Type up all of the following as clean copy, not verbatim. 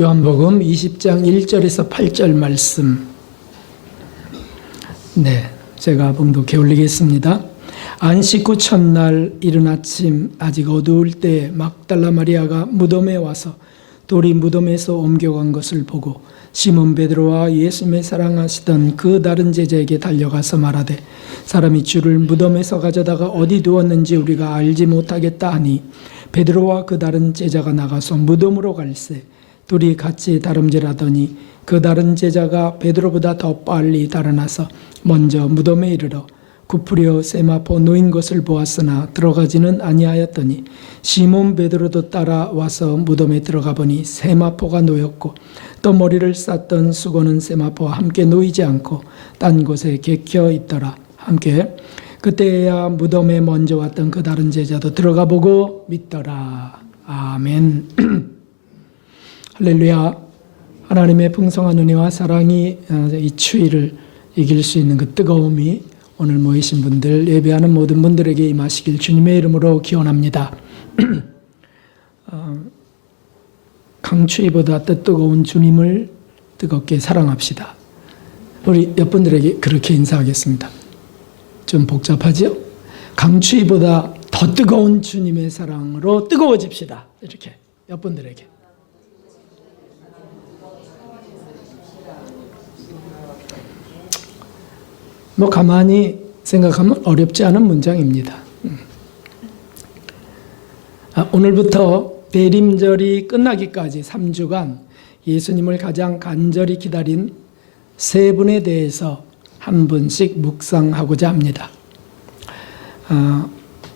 요한복음 20장 1절에서 8절 말씀. 제가 봉독해 올리겠습니다. 안식 후 첫날 이른 아침 아직 어두울 때 막달라 마리아가 무덤에 와서 돌이 무덤에서 옮겨간 것을 보고 시몬 베드로와 예수님의 사랑하시던 그 다른 제자에게 달려가서 말하되 사람이 주를 무덤에서 가져다가 어디 두었는지 우리가 알지 못하겠다 하니 베드로와 그 다른 제자가 나가서 무덤으로 갈새 둘이 같이 다름질하더니 그 다른 제자가 베드로보다 더 빨리 달아나서 먼저 무덤에 이르러 구부려 세마포 놓인 것을 보았으나 들어가지는 아니하였더니 시몬 베드로도 따라와서 무덤에 들어가 보니 세마포가 놓였고 또 머리를 쌌던 수건은 세마포와 함께 놓이지 않고 딴 곳에 개켜 있더라. 함께 그때야 무덤에 먼저 왔던 그 다른 제자도 들어가 보고 믿더라. 아멘. 할렐루야. 하나님의 풍성한 은혜와 사랑이 이 추위를 이길 수 있는 그 뜨거움이 오늘 모이신 분들, 예배하는 모든 분들에게 임하시길 주님의 이름으로 기원합니다. 강추위보다 더 뜨거운 주님을 뜨겁게 사랑합시다. 우리 옆분들에게 그렇게 인사하겠습니다. 좀 복잡하죠? 강추위보다 더 뜨거운 주님의 사랑으로 뜨거워집시다. 이렇게 옆분들에게. 가만히 생각하면 어렵지 않은 문장입니다. 오늘부터 대림절이 끝나기까지 3주간 예수님을 가장 간절히 기다린 세 분에 대해서 한 분씩 묵상하고자 합니다.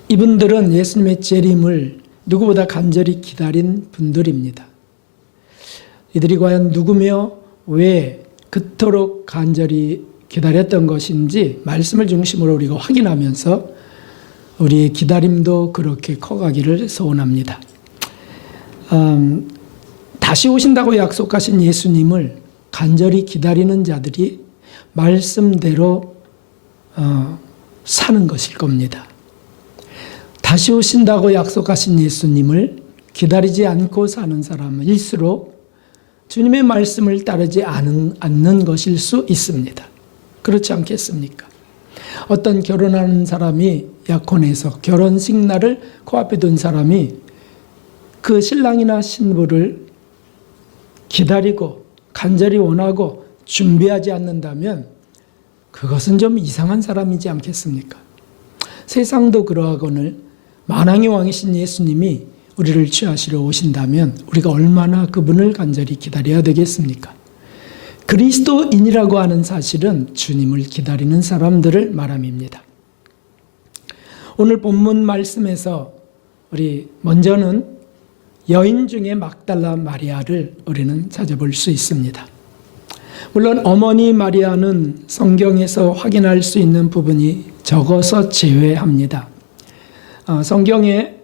이분들은 예수님의 재림을 누구보다 간절히 기다린 분들입니다. 이들이 과연 누구며 왜 그토록 간절히 기다렸던 것인지 말씀을 중심으로 우리가 확인하면서 우리의 기다림도 그렇게 커가기를 소원합니다. 다시 오신다고 약속하신 예수님을 간절히 기다리는 자들이 말씀대로 사는 것일 겁니다. 다시 오신다고 약속하신 예수님을 기다리지 않고 사는 사람일수록 주님의 말씀을 따르지 않는 것일 수 있습니다. 그렇지 않겠습니까? 어떤 결혼하는 사람이 약혼해서 결혼식 날을 코앞에 둔 사람이 그 신랑이나 신부를 기다리고 간절히 원하고 준비하지 않는다면 그것은 좀 이상한 사람이지 않겠습니까? 세상도 그러하거늘 만왕의 왕이신 예수님이 우리를 취하시러 오신다면 우리가 얼마나 그분을 간절히 기다려야 되겠습니까? 그리스도인이라고 하는 사실은 주님을 기다리는 사람들을 말함입니다. 오늘 본문 말씀에서 우리 먼저는 여인 중에 막달라 마리아를 우리는 찾아볼 수 있습니다. 물론 어머니 마리아는 성경에서 확인할 수 있는 부분이 적어서 제외합니다. 성경에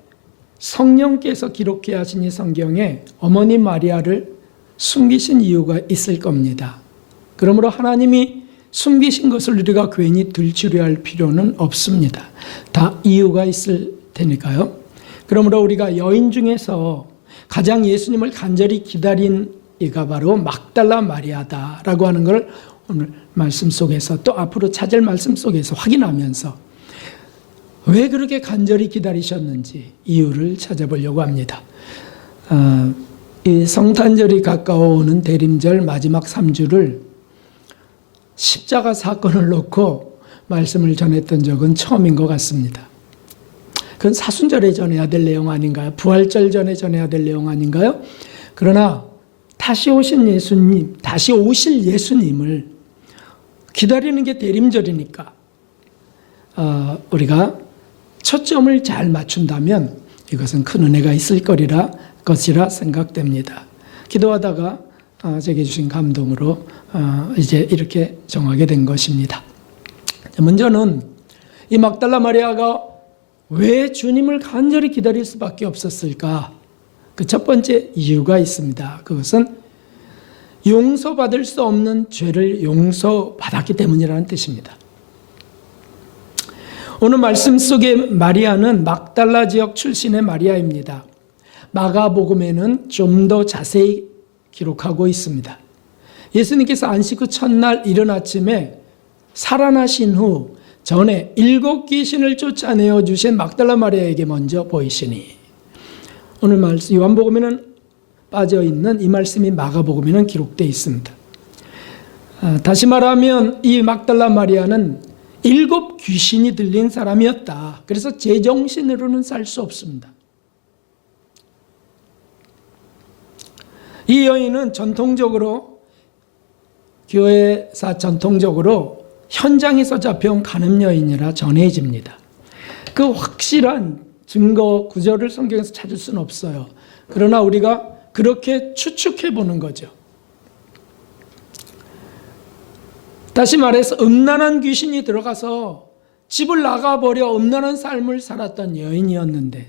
성령께서 기록해 하신 이 성경에 어머니 마리아를 숨기신 이유가 있을 겁니다. 그러므로 하나님이 숨기신 것을 우리가 괜히 들추려 할 필요는 없습니다. 다 이유가 있을 테니까요. 그러므로 우리가 여인 중에서 가장 예수님을 간절히 기다린 이가 바로 막달라 마리아다라고 하는 걸 오늘 말씀 속에서 또 앞으로 찾을 말씀 속에서 확인하면서 왜 그렇게 간절히 기다리셨는지 이유를 찾아보려고 합니다. 이 성탄절이 가까워오는 대림절 마지막 3주를 십자가 사건을 놓고 말씀을 전했던 적은 처음인 것 같습니다. 그건 사순절에 전해야 될 내용 아닌가요? 부활절 전에 전해야 될 내용 아닌가요? 그러나 다시 오신 예수님, 다시 오실 예수님을 기다리는 게 대림절이니까 우리가 초점을 잘 맞춘다면 이것은 큰 은혜가 있을 것이라 생각됩니다. 기도하다가 제게 주신 감동으로 이제 이렇게 정하게 된 것입니다. 먼저는 이 막달라 마리아가 왜 주님을 간절히 기다릴 수밖에 없었을까? 그 첫 번째 이유가 있습니다. 그것은 용서받을 수 없는 죄를 용서받았기 때문이라는 뜻입니다. 오늘 말씀 속의 마리아는 막달라 지역 출신의 마리아입니다. 마가복음에는 좀 더 자세히 기록하고 있습니다. 예수님께서 안식 후 첫날 이른 아침에 살아나신 후 전에 7 귀신을 쫓아내어 주신 막달라 마리아에게 먼저 보이시니, 오늘 말씀 요한복음에는 빠져있는 이 말씀이 마가복음에는 기록되어 있습니다. 다시 말하면 이 막달라 마리아는 7 귀신이 들린 사람이었다. 그래서 제정신으로는 살 수 없습니다. 이 여인은 전통적으로, 교회사 전통적으로 현장에서 잡혀온 간음 여인이라 전해집니다. 그 확실한 증거 구절을 성경에서 찾을 수는 없어요. 그러나 우리가 그렇게 추측해 보는 거죠. 다시 말해서 음란한 귀신이 들어가서 집을 나가버려 음란한 삶을 살았던 여인이었는데,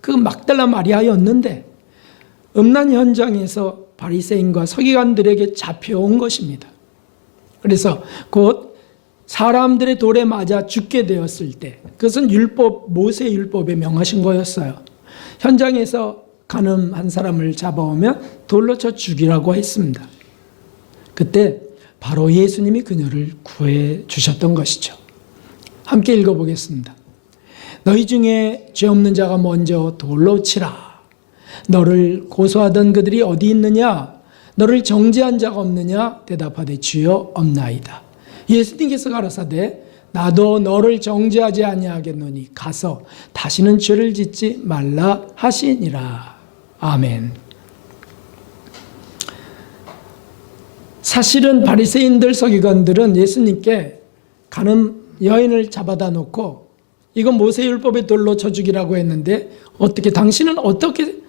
그 막달라 마리아였는데 음란 현장에서 바리새인과 서기관들에게 잡혀온 것입니다. 그래서 곧 사람들의 돌에 맞아 죽게 되었을 때, 그것은 모세 율법에 명하신 거였어요. 현장에서 간음한 사람을 잡아오면 돌로 쳐 죽이라고 했습니다. 그때 바로 예수님이 그녀를 구해 주셨던 것이죠. 함께 읽어보겠습니다. 너희 중에 죄 없는 자가 먼저 돌로 치라. 너를 고소하던 그들이 어디 있느냐? 너를 정죄한 자가 없느냐? 대답하되 주여 없나이다. 예수님께서 가라사대 나도 너를 정죄하지 아니하겠노니 가서 다시는 죄를 짓지 말라 하시니라. 아멘. 사실은 바리새인들 서기관들은 예수님께 간음 여인을 잡아다 놓고 이건 모세율법의 돌로 쳐 죽이라고 했는데 어떻게 당신은 어떻게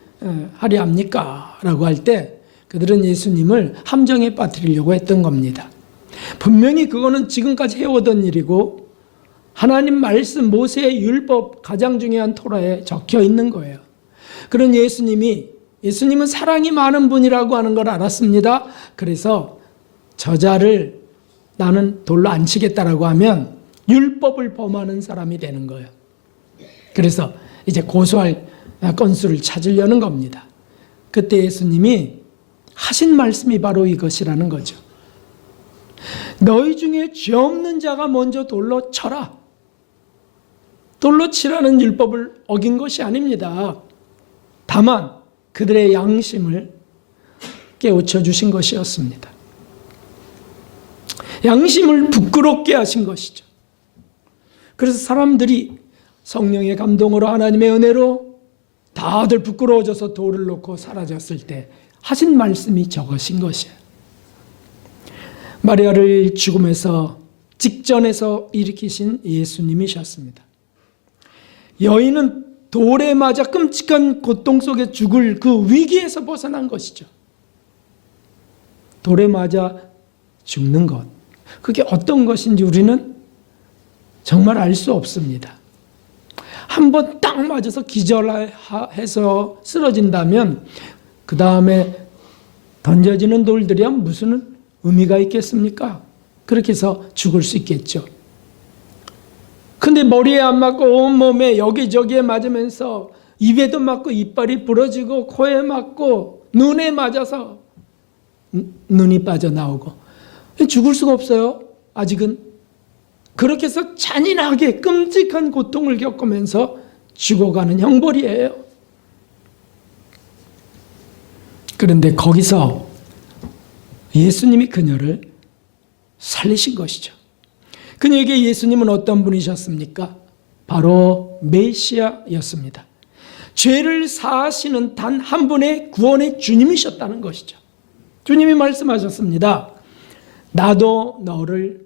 하려 합니까? 라고 할 때 그들은 예수님을 함정에 빠뜨리려고 했던 겁니다. 분명히 그거는 지금까지 해오던 일이고 하나님 말씀 모세의 율법 가장 중요한 토라에 적혀 있는 거예요. 그런 예수님은 사랑이 많은 분이라고 하는 걸 알았습니다. 그래서 저자를 나는 돌로 안 치겠다라고 하면 율법을 범하는 사람이 되는 거예요. 그래서 이제 고소할 건수를 찾으려는 겁니다. 그때 예수님이 하신 말씀이 바로 이것이라는 거죠. 너희 중에 죄 없는 자가 먼저 돌로 쳐라. 돌로 치라는 율법을 어긴 것이 아닙니다. 다만 그들의 양심을 깨우쳐 주신 것이었습니다. 양심을 부끄럽게 하신 것이죠. 그래서 사람들이 성령의 감동으로 하나님의 은혜로 다들 부끄러워져서 돌을 놓고 사라졌을 때 하신 말씀이 저것인 것이에요. 마리아를 죽음에서 직전에서 일으키신 예수님이셨습니다. 여인은 돌에 맞아 끔찍한 고통 속에 죽을 그 위기에서 벗어난 것이죠. 돌에 맞아 죽는 것, 그게 어떤 것인지 우리는 정말 알 수 없습니다. 한번 딱 맞아서 기절해서 쓰러진다면 그 다음에 던져지는 돌들이야 무슨 의미가 있겠습니까? 그렇게 해서 죽을 수 있겠죠. 근데 머리에 안 맞고 온몸에 여기저기에 맞으면서 입에도 맞고 이빨이 부러지고 코에 맞고 눈에 맞아서 눈이 빠져나오고 죽을 수가 없어요. 아직은. 그렇게 해서 잔인하게 끔찍한 고통을 겪으면서 죽어가는 형벌이에요. 그런데 거기서 예수님이 그녀를 살리신 것이죠. 그녀에게 예수님은 어떤 분이셨습니까? 바로 메시아였습니다. 죄를 사하시는 단 한 분의 구원의 주님이셨다는 것이죠. 주님이 말씀하셨습니다. 나도 너를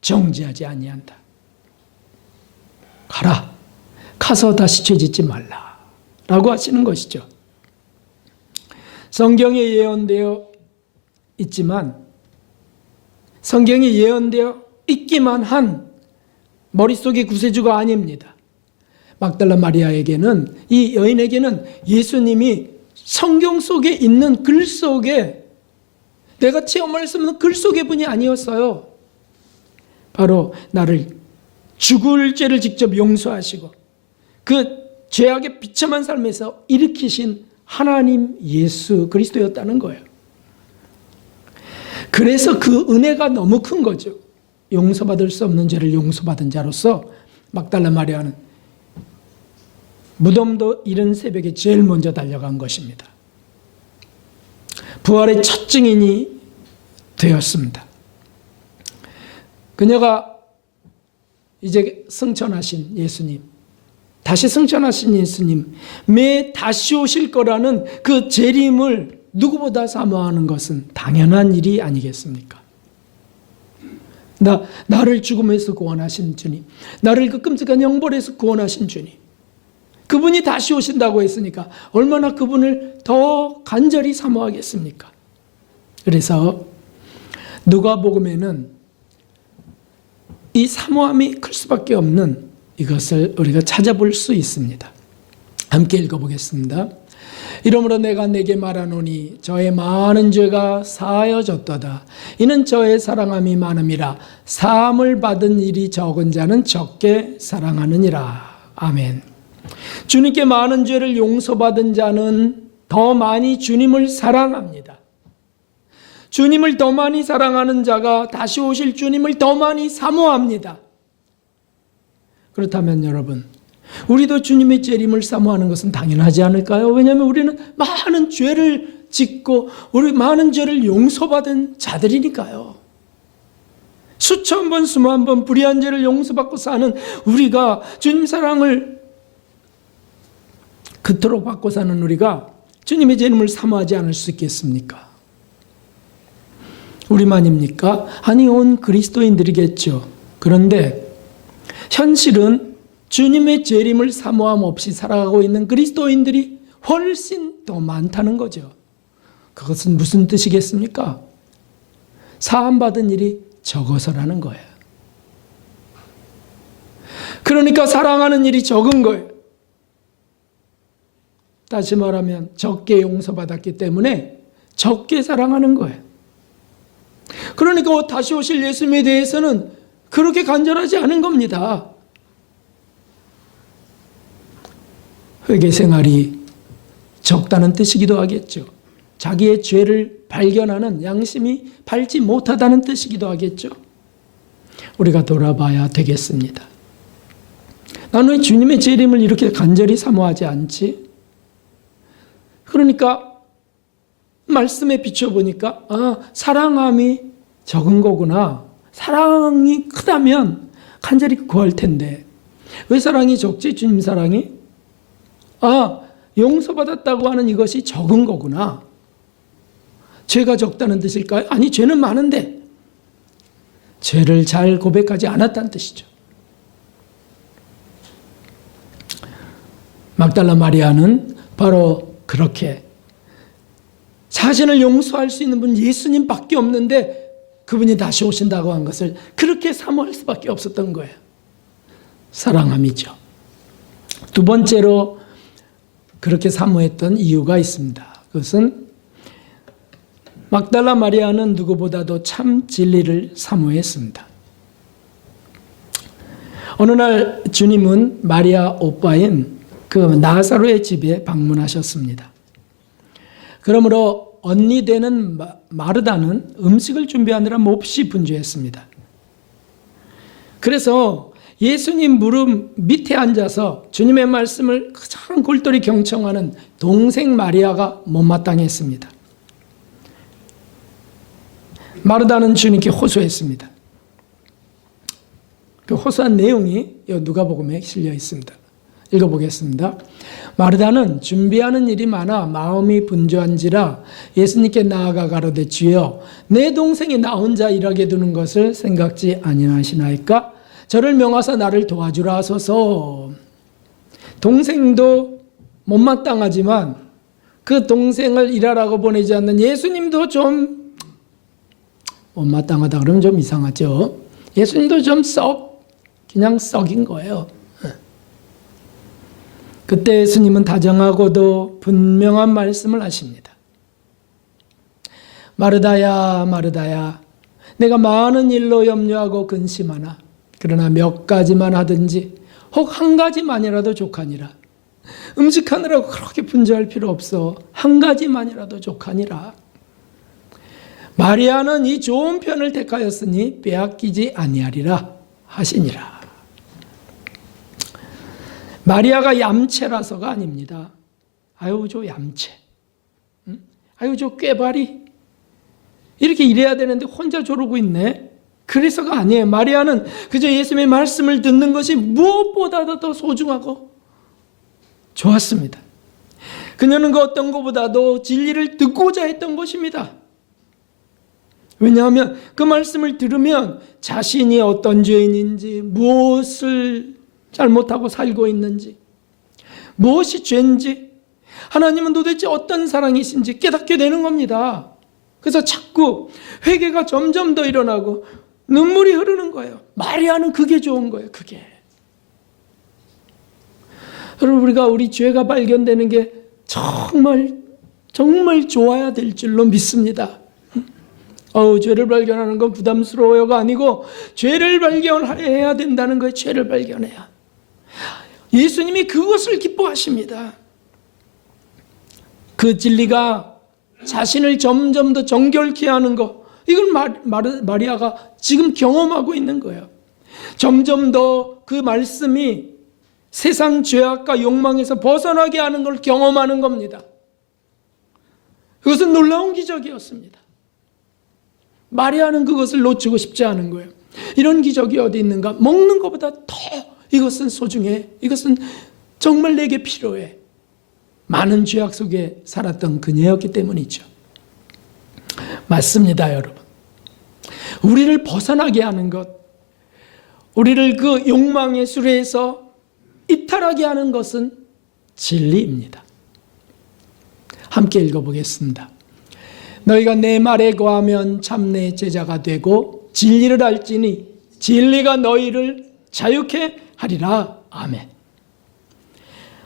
정죄하지 아니한다. 가라. 가서 다시 죄짓지 말라. 라고 하시는 것이죠. 성경에 예언되어 있지만 성경에 예언되어 있기만 한 머릿속의 구세주가 아닙니다. 막달라 마리아에게는, 이 여인에게는 예수님이 성경 속에 있는 글 속에 내가 체험할 수 없는 글 속의 분이 아니었어요. 바로 나를 죽을 죄를 직접 용서하시고 그 죄악의 비참한 삶에서 일으키신 하나님 예수 그리스도였다는 거예요. 그래서 그 은혜가 너무 큰 거죠. 용서받을 수 없는 죄를 용서받은 자로서 막달라 마리아는 무덤도 이른 새벽에 제일 먼저 달려간 것입니다. 부활의 첫 증인이 되었습니다. 그녀가 이제 승천하신 예수님, 다시 승천하신 예수님, 매 다시 오실 거라는 그 재림을 누구보다 사모하는 것은 당연한 일이 아니겠습니까? 나를 죽음에서 구원하신 주님, 나를 그 끔찍한 형벌에서 구원하신 주님, 그분이 다시 오신다고 했으니까 얼마나 그분을 더 간절히 사모하겠습니까? 그래서 누가복음에는 이 사모함이 클 수밖에 없는 이것을 우리가 찾아볼 수 있습니다. 함께 읽어보겠습니다. 이러므로 내가 내게 말하노니 저의 많은 죄가 사하여졌도다. 이는 저의 사랑함이 많음이라. 사함을 받은 일이 적은 자는 적게 사랑하느니라. 아멘. 주님께 많은 죄를 용서받은 자는 더 많이 주님을 사랑합니다. 주님을 더 많이 사랑하는 자가 다시 오실 주님을 더 많이 사모합니다. 그렇다면 여러분, 우리도 주님의 재림을 사모하는 것은 당연하지 않을까요? 왜냐하면 우리는 많은 죄를 짓고 우리 많은 죄를 용서받은 자들이니까요. 수천 번, 수만 번 불의한 죄를 용서받고 사는 우리가, 주님 사랑을 그토록 받고 사는 우리가 주님의 재림을 사모하지 않을 수 있겠습니까? 우리만입니까? 아니, 온 그리스도인들이겠죠. 그런데 현실은 주님의 재림을 사모함 없이 살아가고 있는 그리스도인들이 훨씬 더 많다는 거죠. 그것은 무슨 뜻이겠습니까? 사함받은 일이 적어서라는 거예요. 그러니까 사랑하는 일이 적은 거예요. 다시 말하면 적게 용서받았기 때문에 적게 사랑하는 거예요. 그러니까 다시 오실 예수님에 대해서는 그렇게 간절하지 않은 겁니다. 회개 생활이 적다는 뜻이기도 하겠죠. 자기의 죄를 발견하는 양심이 밝지 못하다는 뜻이기도 하겠죠. 우리가 돌아봐야 되겠습니다. 나는 왜 주님의 재림을 이렇게 간절히 사모하지 않지? 그러니까 말씀에 비춰보니까 사랑함이 적은 거구나. 사랑이 크다면 간절히 구할 텐데 왜 사랑이 적지? 주님 사랑이? 용서받았다고 하는 이것이 적은 거구나. 죄가 적다는 뜻일까요? 아니, 죄는 많은데 죄를 잘 고백하지 않았다는 뜻이죠. 막달라 마리아는 바로 그렇게 자신을 용서할 수 있는 분 예수님밖에 없는데 그분이 다시 오신다고 한 것을 그렇게 사모할 수밖에 없었던 거예요. 사랑함이죠. 두 번째로 그렇게 사모했던 이유가 있습니다. 그것은 막달라 마리아는 누구보다도 참 진리를 사모했습니다. 어느 날 주님은 마리아 오빠인 그 나사로의 집에 방문하셨습니다. 그러므로 언니 되는 마르다는 음식을 준비하느라 몹시 분주했습니다. 그래서 예수님 무릎 밑에 앉아서 주님의 말씀을 가장 골똘히 경청하는 동생 마리아가 못마땅했습니다. 마르다는 주님께 호소했습니다. 그 호소한 내용이 누가복음에 실려 있습니다. 읽어보겠습니다. 마르다는 준비하는 일이 많아 마음이 분주한지라 예수님께 나아가 가로되 주여 내 동생이 나 혼자 일하게 두는 것을 생각지 아니하시나이까? 저를 명하사 나를 도와주라 하소서. 동생도 못마땅하지만 그 동생을 일하라고 보내지 않는 예수님도 좀 못마땅하다 그러면 좀 이상하죠. 예수님도 좀 그냥 썩인 거예요. 그때 예수님은 다정하고도 분명한 말씀을 하십니다. 마르다야, 마르다야, 내가 많은 일로 염려하고 근심하나 그러나 몇 가지만 하든지 혹 한 가지만이라도 족하니라. 음식하느라고 그렇게 분주할 필요 없어. 한 가지만이라도 족하니라. 마리아는 이 좋은 편을 택하였으니 빼앗기지 아니하리라 하시니라. 마리아가 얌체라서가 아닙니다. 아유 저 얌체, 아유 저 꾀바리, 이렇게 일해야 되는데 혼자 저러고 있네, 그래서가 아니에요. 마리아는 그저 예수님의 말씀을 듣는 것이 무엇보다도 더 소중하고 좋았습니다. 그녀는 그 어떤 것보다도 진리를 듣고자 했던 것입니다. 왜냐하면 그 말씀을 들으면 자신이 어떤 죄인인지, 무엇을 잘못하고 살고 있는지, 무엇이 죄인지, 하나님은 도대체 어떤 사랑이신지 깨닫게 되는 겁니다. 그래서 자꾸 회개가 점점 더 일어나고 눈물이 흐르는 거예요. 마리아는 그게 좋은 거예요. 그게. 여러분, 우리 죄가 발견되는 게 정말 좋아야 될 줄로 믿습니다. 죄를 발견하는 건 부담스러워요가 아니고 죄를 발견해야 된다는 거예요. 죄를 발견해야. 예수님이 그것을 기뻐하십니다. 그 진리가 자신을 점점 더 정결케 하는 것, 이걸 마리아가 지금 경험하고 있는 거예요. 점점 더 그 말씀이 세상 죄악과 욕망에서 벗어나게 하는 걸 경험하는 겁니다. 그것은 놀라운 기적이었습니다. 마리아는 그것을 놓치고 싶지 않은 거예요. 이런 기적이 어디 있는가? 먹는 것보다 더 이것은 소중해. 이것은 정말 내게 필요해. 많은 죄악 속에 살았던 그녀였기 때문이죠. 맞습니다, 여러분. 우리를 벗어나게 하는 것, 우리를 그 욕망의 수레에서 이탈하게 하는 것은 진리입니다. 함께 읽어보겠습니다. 너희가 내 말에 거하면 참 내 제자가 되고 진리를 알지니 진리가 너희를 자유케 하리라. 아멘.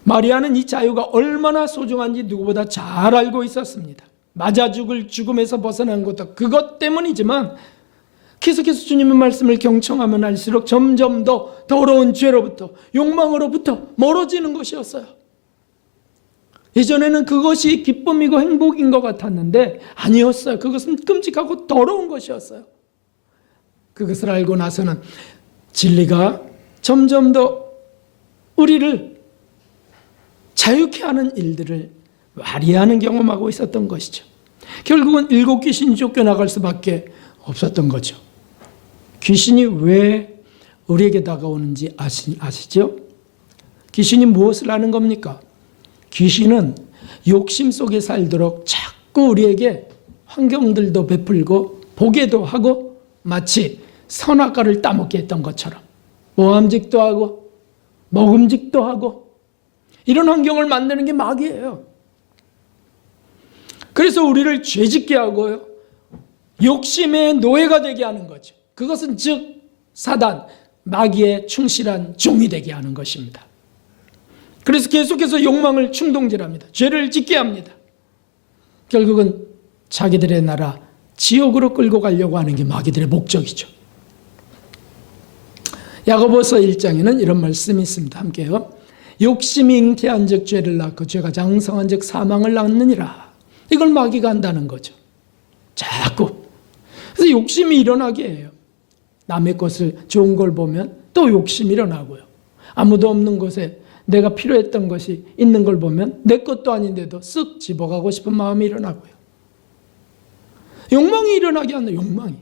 마리아는 이 자유가 얼마나 소중한지 누구보다 잘 알고 있었습니다. 맞아 죽을 죽음에서 벗어난 것도 그것 때문이지만 계속해서 주님의 말씀을 경청하면 할수록 점점 더 더러운 죄로부터, 욕망으로부터 멀어지는 것이었어요. 예전에는 그것이 기쁨이고 행복인 것 같았는데 아니었어요. 그것은 끔찍하고 더러운 것이었어요. 그것을 알고 나서는 진리가 점점 더 우리를 자유케 하는 일들을 마리아는 경험하고 있었던 것이죠. 결국은 7 귀신이 쫓겨나갈 수밖에 없었던 거죠. 귀신이 왜 우리에게 다가오는지 아시죠? 귀신이 무엇을 하는 겁니까? 귀신은 욕심 속에 살도록 자꾸 우리에게 환경들도 베풀고 보게도 하고 마치 선악과를 따먹게 했던 것처럼 모함직도 하고 먹음직도 하고 이런 환경을 만드는 게 마귀예요. 그래서 우리를 죄짓게 하고요, 욕심의 노예가 되게 하는 거죠. 그것은 즉 사단, 마귀의 충실한 종이 되게 하는 것입니다. 그래서 계속해서 욕망을 충동질합니다. 죄를 짓게 합니다. 결국은 자기들의 나라 지옥으로 끌고 가려고 하는 게 마귀들의 목적이죠. 야고보서 1장에는 이런 말씀이 있습니다. 함께요. 욕심이 잉태한 즉 죄를 낳고 죄가 장성한 즉 사망을 낳느니라. 이걸 마귀가 한다는 거죠. 자꾸. 그래서 욕심이 일어나게 해요. 남의 것을 좋은 걸 보면 또 욕심이 일어나고요. 아무도 없는 곳에 내가 필요했던 것이 있는 걸 보면 내 것도 아닌데도 쓱 집어가고 싶은 마음이 일어나고요. 욕망이 일어나게 한다. 욕망이.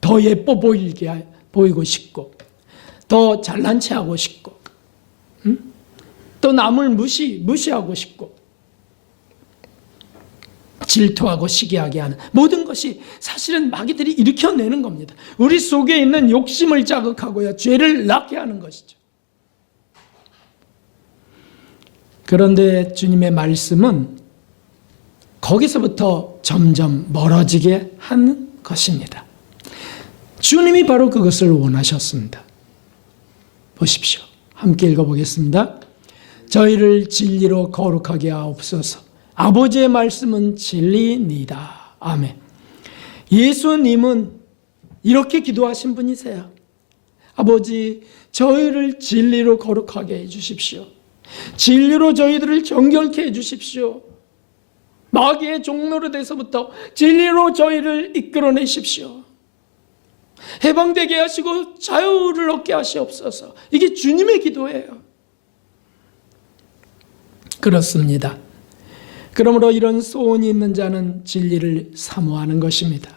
더 예뻐 보이고 싶고 더 잘난 체 하고 싶고 또 남을 무시하고 싶고 질투하고 시기하게 하는 모든 것이 사실은 마귀들이 일으켜내는 겁니다. 우리 속에 있는 욕심을 자극하고요, 죄를 낳게 하는 것이죠. 그런데 주님의 말씀은 거기서부터 점점 멀어지게 하는 것입니다. 주님이 바로 그것을 원하셨습니다. 보십시오. 함께 읽어보겠습니다. 저희를 진리로 거룩하게 하옵소서. 아버지의 말씀은 진리니이다. 아멘. 예수님은 이렇게 기도하신 분이세요. 아버지, 저희를 진리로 거룩하게 해 주십시오. 진리로 저희들을 정결케 해 주십시오. 마귀의 종노릇에서부터 진리로 저희를 이끌어내십시오. 해방되게 하시고 자유를 얻게 하시옵소서. 이게 주님의 기도예요. 그렇습니다. 그러므로 이런 소원이 있는 자는 진리를 사모하는 것입니다.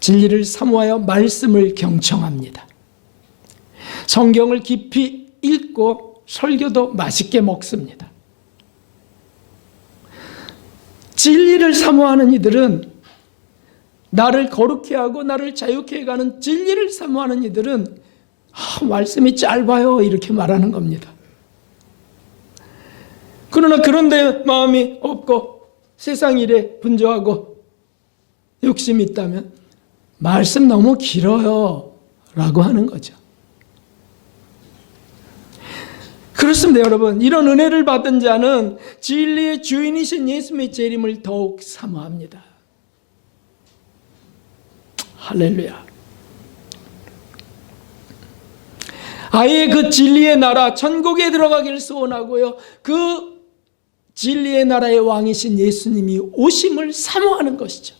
진리를 사모하여 말씀을 경청합니다. 성경을 깊이 읽고 설교도 맛있게 먹습니다. 진리를 사모하는 이들은, 나를 거룩해 하고 나를 자유케 해가는 진리를 사모하는 이들은 말씀이 짧아요 이렇게 말하는 겁니다. 그러나 그런데 마음이 없고 세상 일에 분주하고 욕심이 있다면 말씀 너무 길어요 라고 하는 거죠. 그렇습니다, 여러분. 이런 은혜를 받은 자는 진리의 주인이신 예수님의 재림을 더욱 사모합니다. 할렐루야. 아예 그 진리의 나라 천국에 들어가길 소원하고요, 그 진리의 나라의 왕이신 예수님이 오심을 사모하는 것이죠.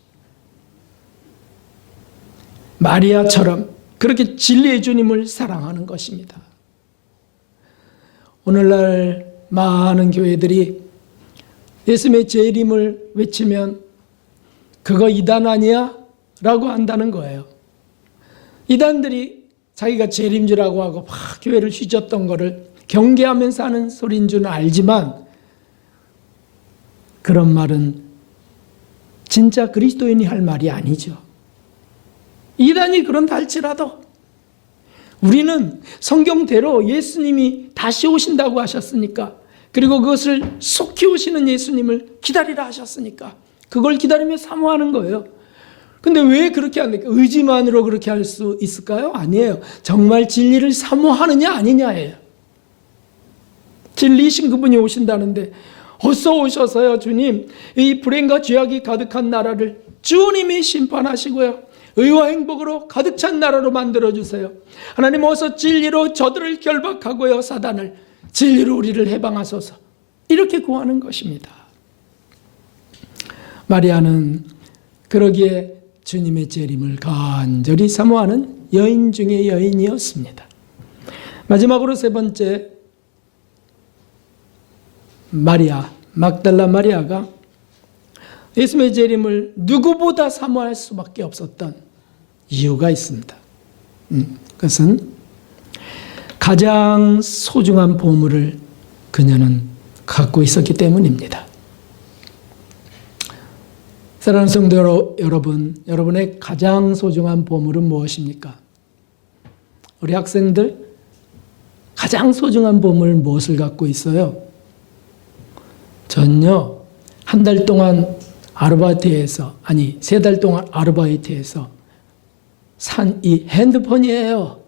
마리아처럼 그렇게 진리의 주님을 사랑하는 것입니다. 오늘날 많은 교회들이 예수님의 재림을 외치면 그거 이단 아니야? 라고 한다는 거예요. 이단들이 자기가 재림주라고 하고 막 교회를 휘젓던 거를 경계하면서 하는 소리인 줄은 알지만, 그런 말은 진짜 그리스도인이 할 말이 아니죠. 이단이 그런다 할지라도 우리는 성경대로 예수님이 다시 오신다고 하셨으니까, 그리고 그것을 속히 오시는 예수님을 기다리라 하셨으니까 그걸 기다리며 사모하는 거예요. 근데 왜 그렇게 안 될까요? 의지만으로 그렇게 할 수 있을까요? 아니에요. 정말 진리를 사모하느냐 아니냐예요. 진리이신 그분이 오신다는데 어서 오셔서요, 주님, 이 불행과 죄악이 가득한 나라를 주님이 심판하시고요, 의와 행복으로 가득 찬 나라로 만들어주세요. 하나님, 어서 진리로 저들을 결박하고요, 사단을 진리로 우리를 해방하소서. 이렇게 구하는 것입니다. 마리아는 그러기에 주님의 재림을 간절히 사모하는 여인 중의 여인이었습니다. 마지막으로 세 번째, 마리아, mag달라 마리아가 예수님의 재림을 누구보다 사모할 수밖에 없었던 이유가 있습니다. 그것은 가장 소중한 보물을 그녀는 갖고 있었기 때문입니다. 사랑하는 성도 여러분, 여러분의 가장 소중한 보물은 무엇입니까? 우리 학생들, 가장 소중한 보물 무엇을 갖고 있어요? 전요, 한 달 동안 아르바이트에서, 아니 3달 동안 아르바이트에서 산 이 핸드폰이에요.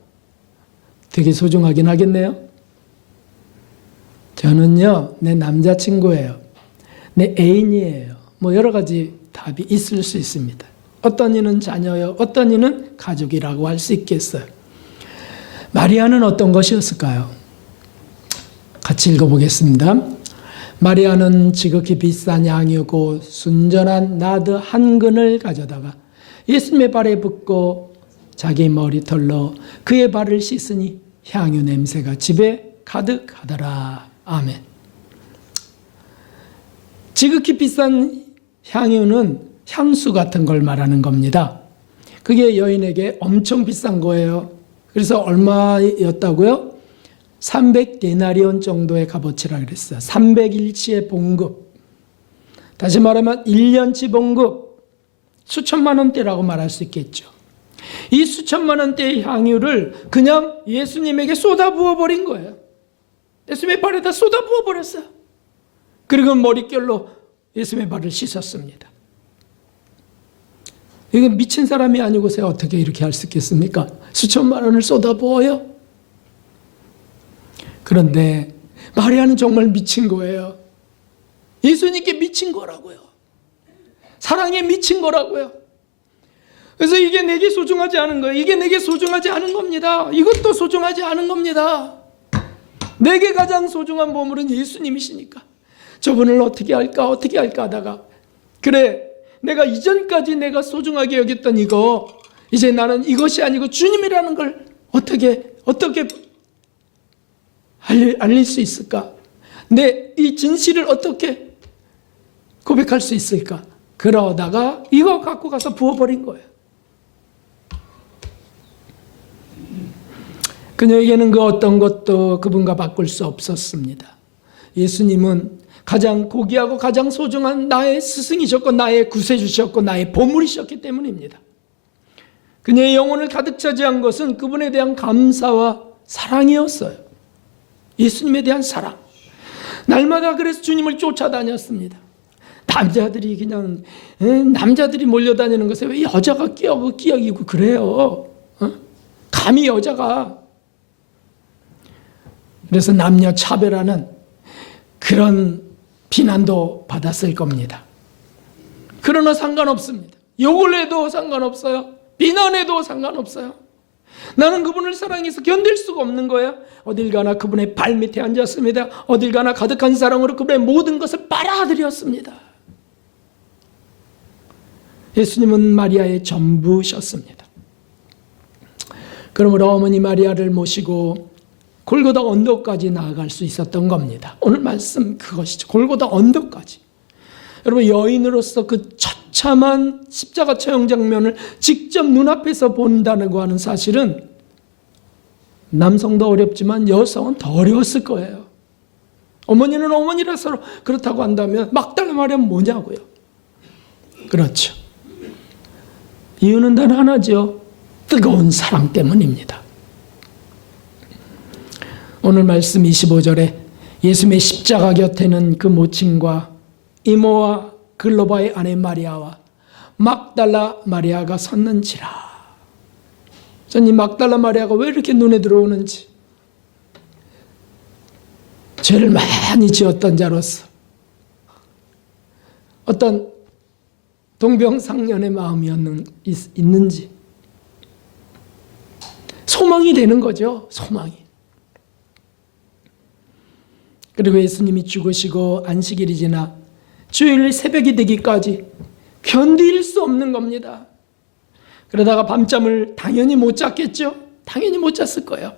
되게 소중하긴 하겠네요. 저는요, 내 남자친구예요. 내 애인이에요. 뭐 여러 가지 답이 있을 수 있습니다. 어떤 이는 자녀요, 어떤 이는 가족이라고 할 수 있겠어요. 마리아는 어떤 것이었을까요? 같이 읽어보겠습니다. 마리아는 지극히 비싼 양이고 순전한 나드 한 근을 가져다가 예수님의 발에 붓고 자기 머리털로 그의 발을 씻으니 향유 냄새가 집에 가득하더라. 아멘. 지극히 비싼 향유는 향수 같은 걸 말하는 겁니다. 그게 여인에게 엄청 비싼 거예요. 그래서 얼마였다고요? 300데나리온 정도의 값어치라 그랬어요. 300일치의 봉급. 다시 말하면 1년치 봉급. 수천만 원대라고 말할 수 있겠죠. 이 수천만 원대의 향유를 그냥 예수님에게 쏟아부어 버린 거예요. 예수님의 발에다 쏟아부어 버렸어요. 그리고 머릿결로 예수님의 발을 씻었습니다. 이건 미친 사람이 아니고서 어떻게 이렇게 할 수 있겠습니까? 수천만 원을 쏟아부어요? 그런데 마리아는 정말 미친 거예요. 예수님께 미친 거라고요. 사랑에 미친 거라고요. 그래서 이게 내게 소중하지 않은 거예요. 이게 내게 소중하지 않은 겁니다. 이것도 소중하지 않은 겁니다. 내게 가장 소중한 보물은 예수님이시니까. 저분을 어떻게 할까 하다가, 그래, 내가 이전까지 내가 소중하게 여겼던 이거, 이제 나는 이것이 아니고 주님이라는 걸 어떻게 알릴 수 있을까? 내 이 진실을 어떻게 고백할 수 있을까? 그러다가 이거 갖고 가서 부어버린 거예요. 그녀에게는 그 어떤 것도 그분과 바꿀 수 없었습니다. 예수님은 가장 고귀하고 가장 소중한 나의 스승이셨고 나의 구세주셨고 나의 보물이셨기 때문입니다. 그녀의 영혼을 가득 차지한 것은 그분에 대한 감사와 사랑이었어요. 예수님에 대한 사랑. 날마다 그래서 주님을 쫓아다녔습니다. 남자들이 그냥 남자들이 몰려다니는 것에 왜 여자가 끼어이고 그래요? 감히 여자가. 그래서 남녀 차별하는 그런 비난도 받았을 겁니다. 그러나 상관없습니다. 욕을 해도 상관없어요. 비난해도 상관없어요. 나는 그분을 사랑해서 견딜 수가 없는 거예요. 어딜 가나 그분의 발밑에 앉았습니다. 어딜 가나 가득한 사랑으로 그분의 모든 것을 빨아들였습니다. 예수님은 마리아의 전부셨습니다. 그러므로 어머니 마리아를 모시고 골고다 언덕까지 나아갈 수 있었던 겁니다. 오늘 말씀 그것이죠. 골고다 언덕까지. 여러분, 여인으로서 그 처참한 십자가 처형 장면을 직접 눈앞에서 본다고 하는 사실은 남성도 어렵지만 여성은 더 어려웠을 거예요. 어머니는 어머니라서 그렇다고 한다면 막달라 마리아는 뭐냐고요. 그렇죠. 이유는 단 하나죠. 뜨거운 사랑 때문입니다. 오늘 말씀 25절에 예수님의 십자가 곁에는 그 모친과 이모와 글로바의 아내 마리아와 막달라 마리아가 섰는지라. 전 이 막달라 마리아가 왜 이렇게 눈에 들어오는지, 죄를 많이 지었던 자로서 어떤 동병상련의 마음이 있는지 소망이 되는 거죠. 소망이. 그리고 예수님이 죽으시고 안식일이 지나 주일 새벽이 되기까지 견딜 수 없는 겁니다. 그러다가 밤잠을 당연히 못 잤겠죠. 당연히 못 잤을 거예요.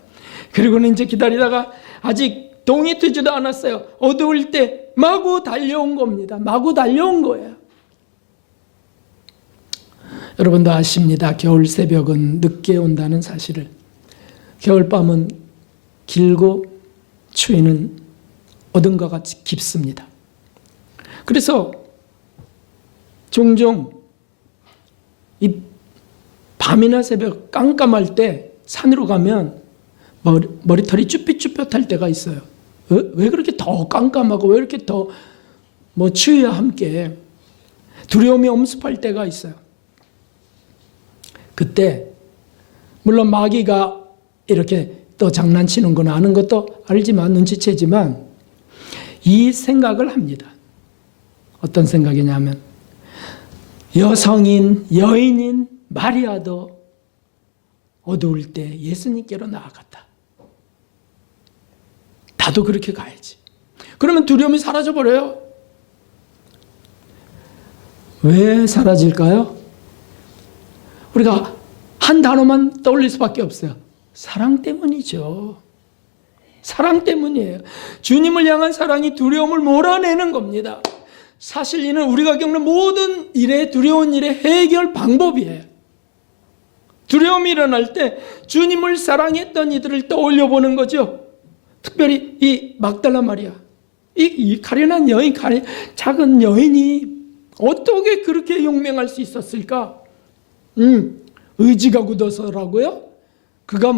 그리고는 이제 기다리다가 아직 동이 트지도 않았어요. 어두울 때 마구 달려온 겁니다. 마구 달려온 거예요. 여러분도 아십니다. 겨울 새벽은 늦게 온다는 사실을. 겨울밤은 길고 추위는 어둠과 같이 깊습니다. 그래서 종종 이 밤이나 새벽 깜깜할 때 산으로 가면 머리털이 쭈삣쭈삣할 때가 있어요. 왜 그렇게 더 깜깜하고 왜 이렇게 더 추위와 함께 두려움이 엄습할 때가 있어요. 그때 물론 마귀가 이렇게 또 장난치는 건 아는 것도 알지만 눈치채지만 이 생각을 합니다. 어떤 생각이냐면 여인인 마리아도 어두울 때 예수님께로 나아갔다. 나도 그렇게 가야지. 그러면 두려움이 사라져버려요. 왜 사라질까요? 우리가 한 단어만 떠올릴 수밖에 없어요. 사랑 때문이죠. 사랑 때문이에요. 주님을 향한 사랑이 두려움을 몰아내는 겁니다. 사실 이는 우리가 겪는 모든 일에 두려운 일의 해결 방법이에요. 두려움이 일어날 때 주님을 사랑했던 이들을 떠올려 보는 거죠. 특별히 이 막달라 마리아, 이 가련한 여인, 작은 여인이 어떻게 그렇게 용맹할 수 있었을까? 의지가 굳어서라고요? 그가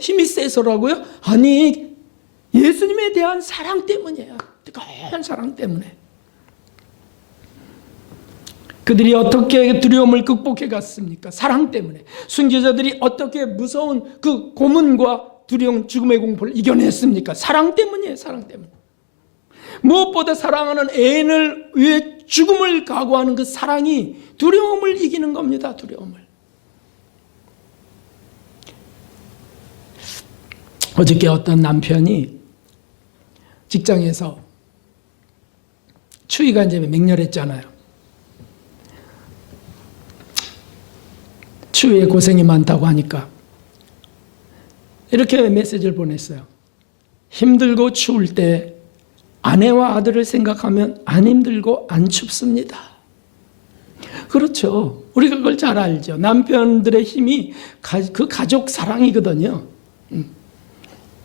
힘이 세서라고요? 아니, 예수님에 대한 사랑 때문이에요. 뜨거운 사랑 때문에. 그들이 어떻게 두려움을 극복해 갔습니까? 사랑 때문에. 순교자들이 어떻게 무서운 그 고문과 두려움, 죽음의 공포를 이겨냈습니까? 사랑 때문이에요. 사랑 때문에. 무엇보다 사랑하는 애인을 위해 죽음을 각오하는 그 사랑이 두려움을 이기는 겁니다. 두려움을. 어저께 어떤 남편이 직장에서 추위가 이제 맹렬했잖아요. 추위에 고생이 많다고 하니까 이렇게 메시지를 보냈어요. 힘들고 추울 때 아내와 아들을 생각하면 안 힘들고 안 춥습니다. 그렇죠. 우리가 그걸 잘 알죠. 남편들의 힘이 그 가족 사랑이거든요.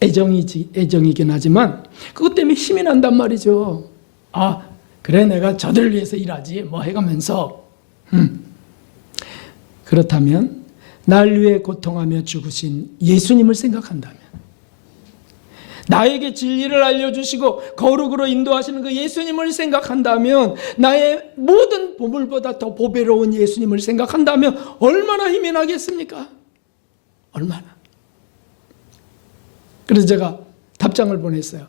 애정이긴 하지만 그것 때문에 힘이 난단 말이죠. 아, 그래, 내가 저들을 위해서 일하지 뭐 해가면서. 그렇다면 날 위해 고통하며 죽으신 예수님을 생각한다면, 나에게 진리를 알려주시고 거룩으로 인도하시는 그 예수님을 생각한다면, 나의 모든 보물보다 더 보배로운 예수님을 생각한다면 얼마나 힘이 나겠습니까? 얼마나. 그래서 제가 답장을 보냈어요.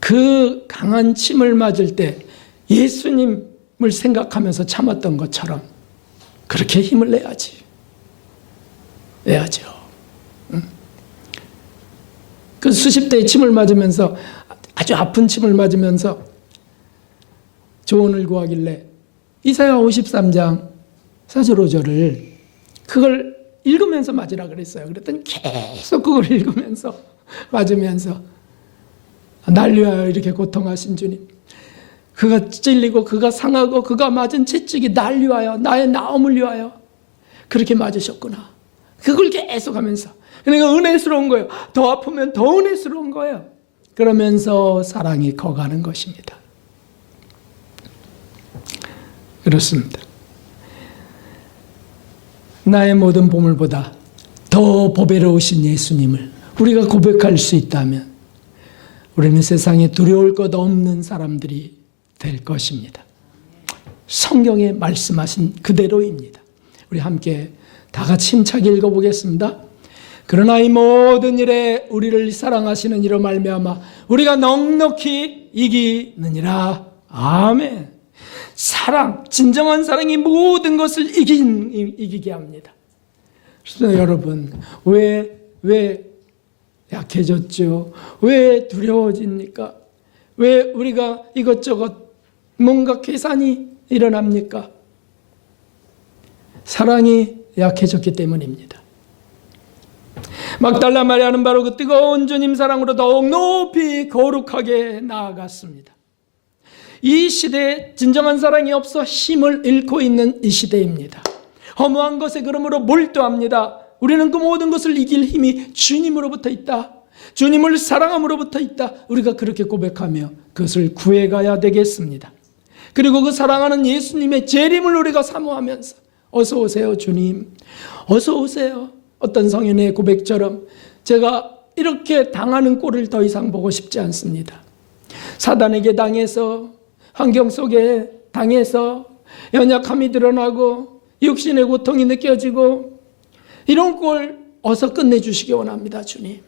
그 강한 침을 맞을 때 예수님을 생각하면서 참았던 것처럼 그렇게 힘을 내야죠. 그 수십 대의 침을 맞으면서, 아주 아픈 침을 맞으면서 조언을 구하길래 이사야 53장 4절 5절을 그걸 읽으면서 맞으라 그랬어요. 그랬더니 계속 그걸 읽으면서 맞으면서, 날 위하여 이렇게 고통하신 주님, 그가 찔리고 그가 상하고 그가 맞은 채찍이 날 위하여, 나의 나음을 위하여 그렇게 맞으셨구나. 그걸 계속 하면서, 그러니까 은혜스러운 거예요. 더 아프면 더 은혜스러운 거예요. 그러면서 사랑이 커가는 것입니다. 그렇습니다. 나의 모든 보물보다 더 보배로우신 예수님을 우리가 고백할 수 있다면 우리는 세상에 두려울 것 없는 사람들이 될 것입니다. 성경에 말씀하신 그대로입니다. 우리 함께 다 같이 힘차게 읽어보겠습니다. 그러나 이 모든 일에 우리를 사랑하시는 이로 말미암아 우리가 넉넉히 이기느니라. 아멘. 사랑, 진정한 사랑이 모든 것을 이기게 합니다. 그래서 여러분, 왜 약해졌죠? 왜 두려워집니까? 왜 우리가 이것저것 뭔가 계산이 일어납니까? 사랑이 약해졌기 때문입니다. 막달라 마리아는 바로 그 뜨거운 주님 사랑으로 더욱 높이 거룩하게 나아갔습니다. 이 시대에 진정한 사랑이 없어 힘을 잃고 있는 이 시대입니다. 허무한 것에 그러므로 몰두합니다. 우리는 그 모든 것을 이길 힘이 주님으로부터 있다. 주님을 사랑함으로부터 있다. 우리가 그렇게 고백하며 그것을 구해가야 되겠습니다. 그리고 그 사랑하는 예수님의 재림을 우리가 사모하면서 어서 오세요 주님, 어서 오세요. 어떤 성인의 고백처럼 제가 이렇게 당하는 꼴을 더 이상 보고 싶지 않습니다. 사단에게 당해서, 환경 속에 당해서 연약함이 드러나고 육신의 고통이 느껴지고, 이런 꼴 어서 끝내주시기 원합니다 주님.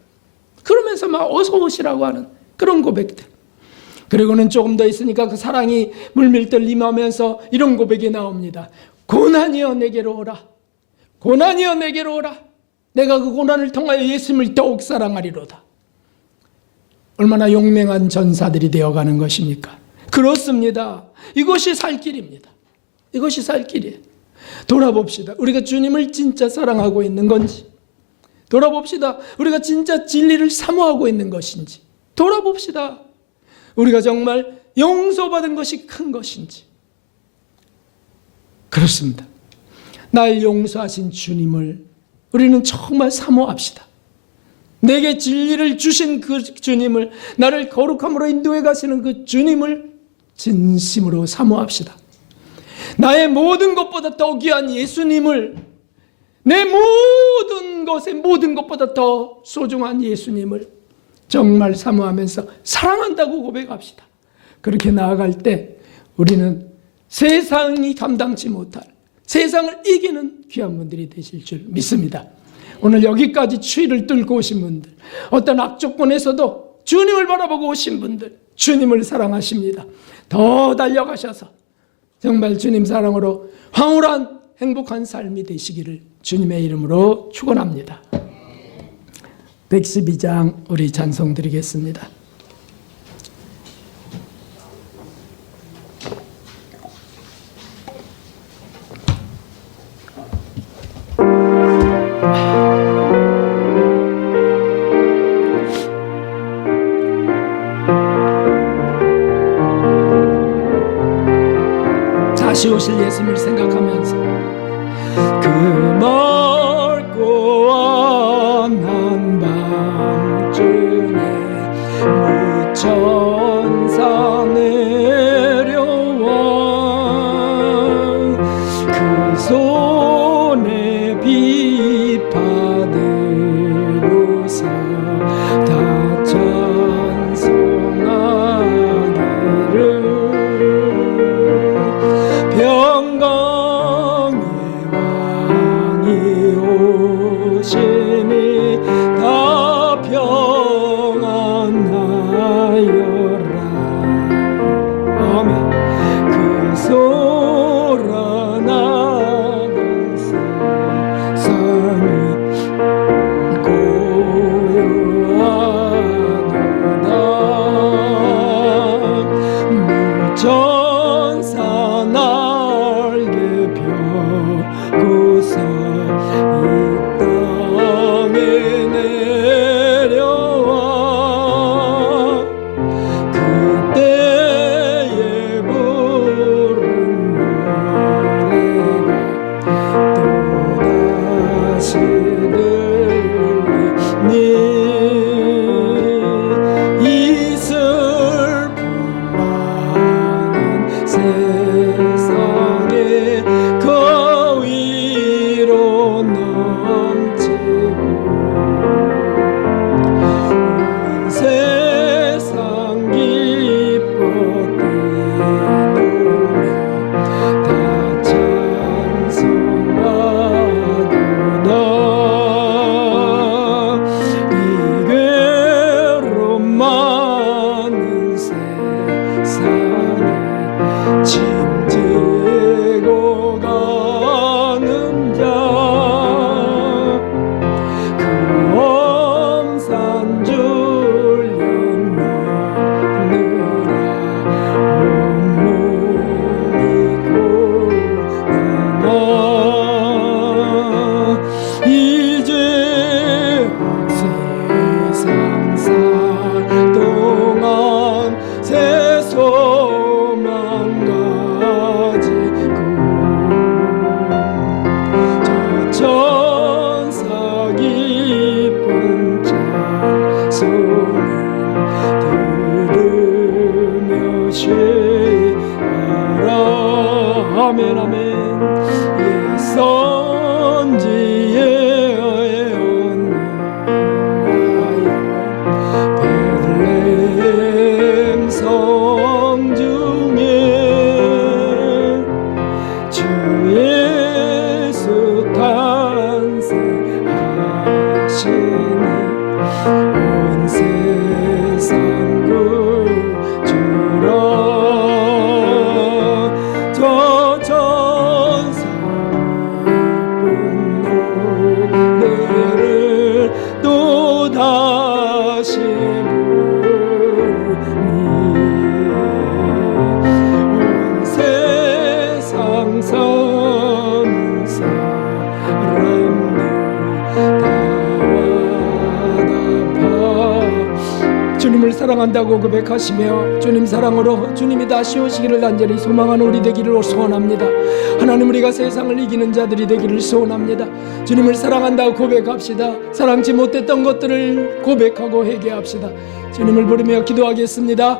그러면서 막 어서 오시라고 하는 그런 고백들. 그리고는 조금 더 있으니까 그 사랑이 물밀듯 임하면서 이런 고백이 나옵니다. 고난이여 내게로 오라. 고난이여 내게로 오라. 내가 그 고난을 통하여 예수님을 더욱 사랑하리로다. 얼마나 용맹한 전사들이 되어가는 것입니까? 그렇습니다. 이것이 살 길입니다. 이것이 살 길이에요. 돌아봅시다. 우리가 주님을 진짜 사랑하고 있는 건지, 돌아봅시다. 우리가 진짜 진리를 사모하고 있는 것인지, 돌아봅시다. 우리가 정말 용서받은 것이 큰 것인지. 그렇습니다. 날 용서하신 주님을 우리는 정말 사모합시다. 내게 진리를 주신 그 주님을, 나를 거룩함으로 인도해 가시는 그 주님을 진심으로 사모합시다. 나의 모든 것보다 더 귀한 예수님을, 내 모든 것의 모든 것보다 더 소중한 예수님을 정말 사모하면서 사랑한다고 고백합시다. 그렇게 나아갈 때 우리는 세상이 감당치 못할, 세상을 이기는 귀한 분들이 되실 줄 믿습니다. 오늘 여기까지 추위를 뚫고 오신 분들, 어떤 악조건에서도 주님을 바라보고 오신 분들, 주님을 사랑하십니다. 더 달려가셔서 정말 주님 사랑으로 황홀한 행복한 삶이 되시기를 주님의 이름으로 축원합니다. 112장 우리 찬송 드리겠습니다. 다시 오실 예수님을 생각하면서 그 맑고 환한 밤중에 무천사 내려와 그 손에 빛 받으고서 다 찬송하기를 평강의 왕이 오시니 다 평안하여라. 아멘. 그 소란하던 세상이 고요하도다. 무천사 날개 펴고서 이 땅에 내려와 그때에 부른 노래가 또다시 들리니 이 슬픔 많은 세상에 그 위로 넘치고 온 세상 기뻐 뛰놀며 다 찬송하도다. 이 괴로움 많은 세상에 짐지고 가는 자 그 엄산 줄려 넣느라 온몸이 고단하 이제 세상 살 동안 새 소망 가지고 저 천사 깊은 찬송을 들으며 쉬어라. 아멘 아멘. 예 선지에 베들레헴 성중에 주 예수 탄생하시니 온 세상 구주라. 저 천사 깊은 노래를 또다시 부르니 온 세상 사는 사람들 다 와답하 주님을 사랑한다고 고백하시며 주님 사랑으로 주님이 다시 오시기를 간절히 소망하는 우리 되기를 소원합니다. 하나님, 우리가 세상을 이기는 자들이 되기를 소원합니다. 주님을 사랑한다고 고백합시다. 사랑지 못했던 것들을 고백하고 회개합시다. 주님을 부르며 기도하겠습니다.